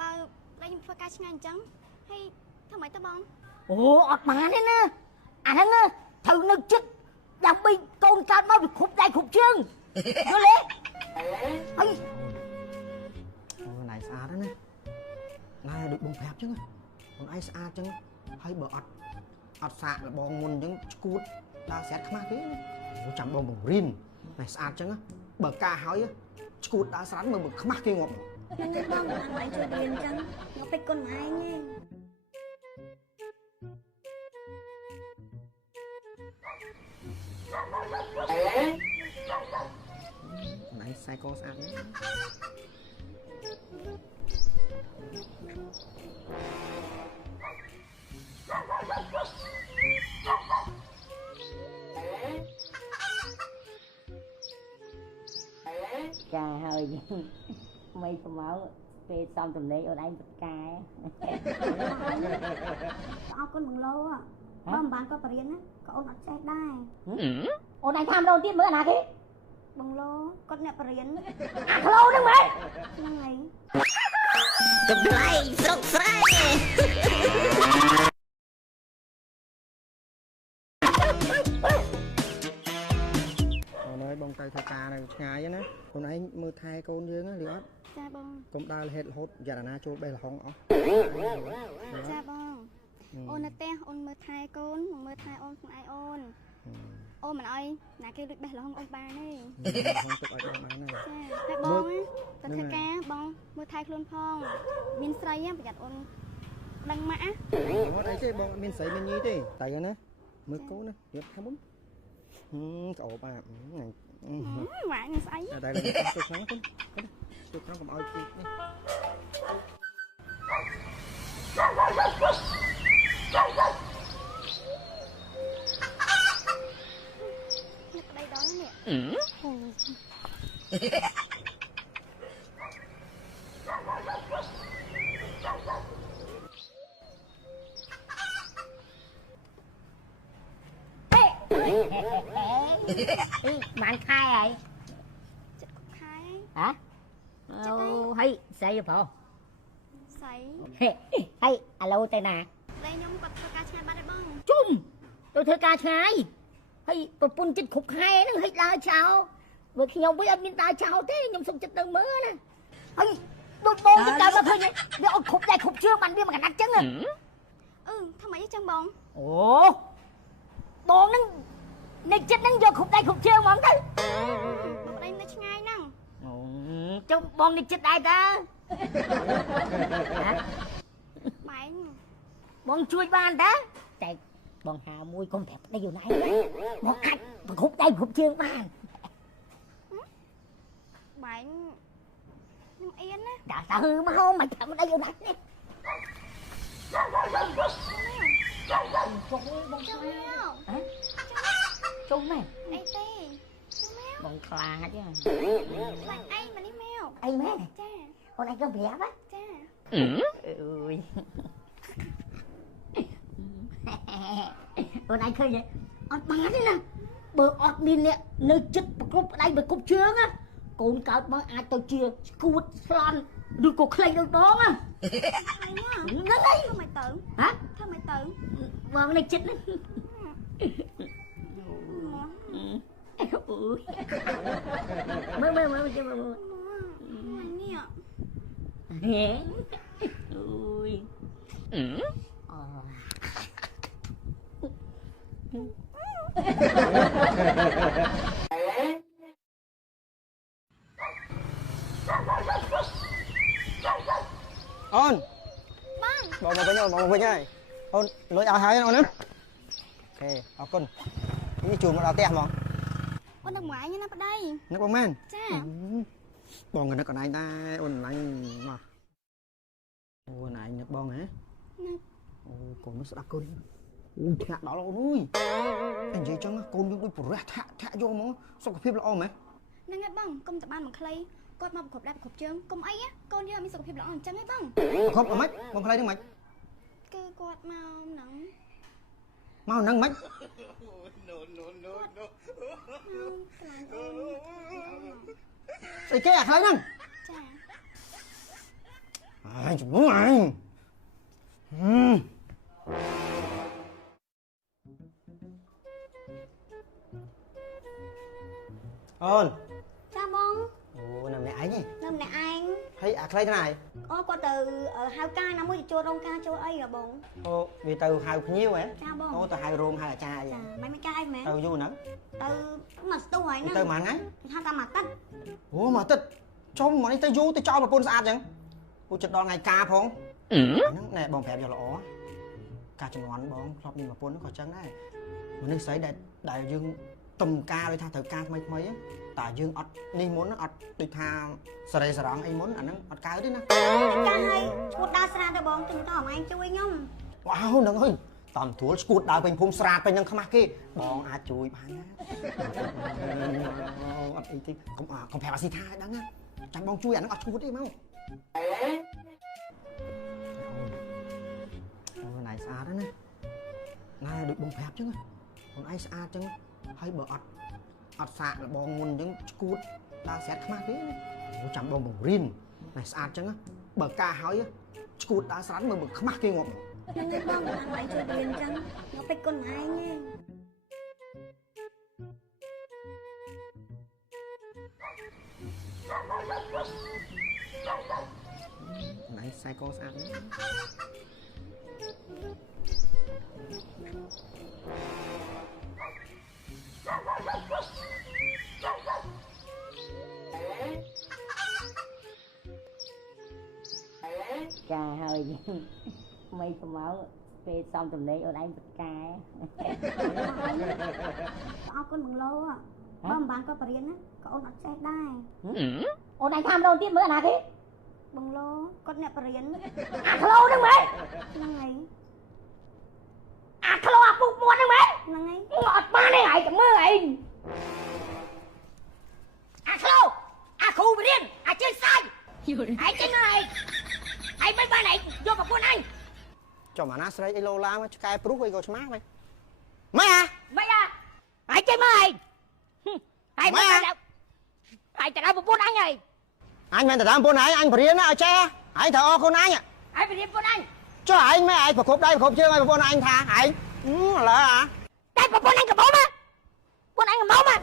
បើតែខ្ញុំធ្វើការឆ្ងាញ់អញ្ចឹងហើយធ្វើម៉េចទៅបងអូអត់បានទេណាអាហ្នឹងត្រូវនឹកចិត្តដើម្បីកូនកើតមកវាគ្រប់ដៃគ្រប់ជើងយល់ទេអីអូនឯងស្អាតណាណែដូចបងប្រាប់អញ្ចឹងអូនឯងស្អាតអញ្ចឹងហើយបើអត់សាកលបងមុនអញ្ចឹងឈួតដល់ស្អាតខ្មាស់ទេណាអូចាំបងបង្រៀនណែស្អាតអញ្ចឹងបើការហើយឈួតដល់ស្រានមើលខ្មាស់គេងាប់ហ្នឹងហើយបងអញជួយរៀនអញ្ចឹងមកពេចគុណឯងទេណៃខ្សែកស្អាតណាស់ចាហើយមិនប្រមោពេលសំតំណេងអូនឯងបកាយអរគុណបងឡូបើមិនបានគាត់បរៀនណាក៏អូនអត់ចេះដែរអូនឯងថាម្ដងទៀតមើលអាណាគេបងឡូគាត់អ្នកបរៀនអាក្លោហ្នឹងមែនហ្នឹងហើយកម្លៃស្រុកស្រែអូនអើយបងទៅធ្វើការនៅឆ្ងាយណាអូនឯងមើលថែកូនយើងណាលីអត់ចាបងកុំដើររហេតរហូតយ៉ាណាចូលបេះលហុងអស់ចាបងអូននៅផ្ទះអូនមើលថែកូនមកមើលថែអូនខ្លួនឯងអូនមិនអោយណាគេលួចបេះលហុងអូនបានទេហុងទឹកឲ្យបងបានចាណាតែបងទៅធ្វើការបងមើលថែខ្លួនផងមានស្រីប្រយ័ត្នអូនដឹងម៉ាក់អូនអីទេបងមានស្រីមានញីទេតែណាមើលកូនណារៀបថាមុនក្អូបម៉ាក់នឹងស្អីតែទៅខ្លាំងទៅទៅខ្លាំងកុំឲ្យពេកនេះនេះប្តីដល់នេះបានខែហើយចិត្តខែហ៎អូហើយស្អីបងស្អីហើយអាឡូទៅណាតែខ្ញុំគាត់ធ្វើការឆ្ងាយបាត់ហើយបងជុំទៅធ្វើការឆ្ងាយហើយប្រពន្ធចិត្តគ្រប់ខែហ្នឹងហិចដើរចោលបើខ្ញុំវិញអត់មានដើរចោលទេខ្ញុំសុំចិត្តទៅមើលណាហើយដូចបងទៅកើតមកឃើញវាអត់គ្រប់ដៃគ្រប់ជើងបានវាមកកណាត់ចឹងធ្វើម៉េចចឹងបងអូបងហ្នឹងនៅចិត្តហ្នឹងយកគ្រប់ដៃគ្រប់ជើងហ្មងទៅបងប្តីនៅឆ្ងាយហ្នឹងអូចុះបងនៅចិត្តដែរតើម៉ែងបងជួយបានតើតែបងហៅមួយកុំប្រាប់ប្តីយូរណាស់បងអាចប្រគ្រប់ដៃគ្រប់ជើងបានម៉ែងខ្ញុំអៀនណាដើរទៅមកមិនប្រាប់ប្តីយូរណាស់នេះចុះបងខ្លាចចុះមែនអីទេបងខ្លាចខ្លាចអីមកនេះម៉ែអីមែនចាអូនឯងក៏ប្រាប់ចាអើយអូនឯងឃើញទេអត់បានទេណាបើអត់មានអ្នកនៅចិត្តប្រគប់ដៃប្រគប់ជើងណាកូនកើតមកអាចទៅជាស្គួតស្លន់ឬក៏ខ្លីដូចបងណាហ្នឹងហើយធ្វើម៉េចទៅហ៎ធ្វើម៉េចទៅបងនៅចិត្តហ្នឹងមើលចាំមើលនេះហេអូយអូនបងមកវិញមកវិញហើយអូនលុយឲ្យហើយអូនណាអូខេអរគុណនេះជួលមកដល់ផ្ទះហ្មងអូននឹកមកឯងណាប្តីនឹកបងមែនចាបងក៏នឹកកន្លែងដែរអូនកន្លែងមកអូនឯងនឹកបងហ៎អូកូននេះស្ដាប់កូនអូធាក់ដល់អូនអើយអញនិយាយចឹងកូនយើងដូចប្រះធាក់យកហ្មងសុខភាពល្អមែនហ្នឹងហើយបងកុំតបានមកខ្លីគាត់មកប្រកបដែរប្រកបជើងកុំអីកូនយើងមានសុខភាពល្អអញ្ចឹងហ៎បងប្រកបមិនបងខ្លីហ្នឹងមិនគឺគាត់មកហ្នឹងមិនស្អីគេអាខ្លីហ្នឹងចា ai chụp muốn ai ôn ចាបង ồ nằm mẹ anh ấy នៅម្នាក់ឯង thấy à cái này អូគាត់ទៅហៅការណាមួយទៅចូលរោងការចូលអីហ៎បង ô vì từ hai nhiều ấy ចាបង ô từ hai rôm hai là cha ចា vậy មិនមានការអីមែន từ du nữa ទៅមកស្ទុះហើយហ្នឹង từ mà ngay ថាតាមមកទឹក ủa mà tích trong mà đi tới du tới cho mà phun sạch chẳng cô chật đo ngày ca phong nè bong phèm cho lỗ ca chừng ngoan bong lọp đi mà phun nó còn chân đấy mà nước sấy đại dương tùm ca đi tha thử ca mấy mấy á tại dương ọt đi muốn nó ọt đi tha sờ đây sờ đó anh muốn anh ọt ca đấy nè ចាហើយឈួតដើរស្រាទៅបងទៅទៅអមឯងជួយខ្ញុំ wow nâng ơi tầm thua cút đào bên phun sạt bên nâng khăm kia bong à chui bán ọt đi thì không phải là xì tha đó nha chẳng bong chui anh ọt cút đi mau này xa đó nè này được bong phèp chứ còn ai xa chứ hay bờ ọt xạ là bong nguồn chứ cút đào xét khăm kia chẳng bong bong rin này xa chứ bờ ca hỏi cút đào sắn bờ khăm kia ngọt ហ្នឹងឯងបងអត់ឯងជួយរៀនចឹងមកពេចគុណឯងឯង này sai con xa đấy Cha hơi mấy cái máu về xong tầm đấy ở đây bật ca អរគុណបងលោបើមិនបានគាត់បរៀនណាក៏អូនអត់ចេះដែរ ôn anh tham đâu tiếp mới là thế បងលោគាត់អ្នកបរៀន à khlo đứng mấy ហ្នឹងហើយ à khlo à phục muôn đứng mấy ហ្នឹងហើយ ngọt ba này hãy chẳng mơ hãy à khlo à khu bị điên à chơi sai hãy chơi này hãy mấy ba này vô vào quân anh cho mà nó sấy lô la mà cái proof ấy có smart vậy mấy à mấy à hãy chơi mơ hãy hãy mấy à hãy chạy ra một quân anh này anh men tao bốn anh phải riêng á che anh thợ con anh ạ hãy bị điên quân anh cho anh mấy anh phải cốp đây cốp chưa mày bốn anh thà anh là đây một quân anh cả bố mà quân anh cả bố mà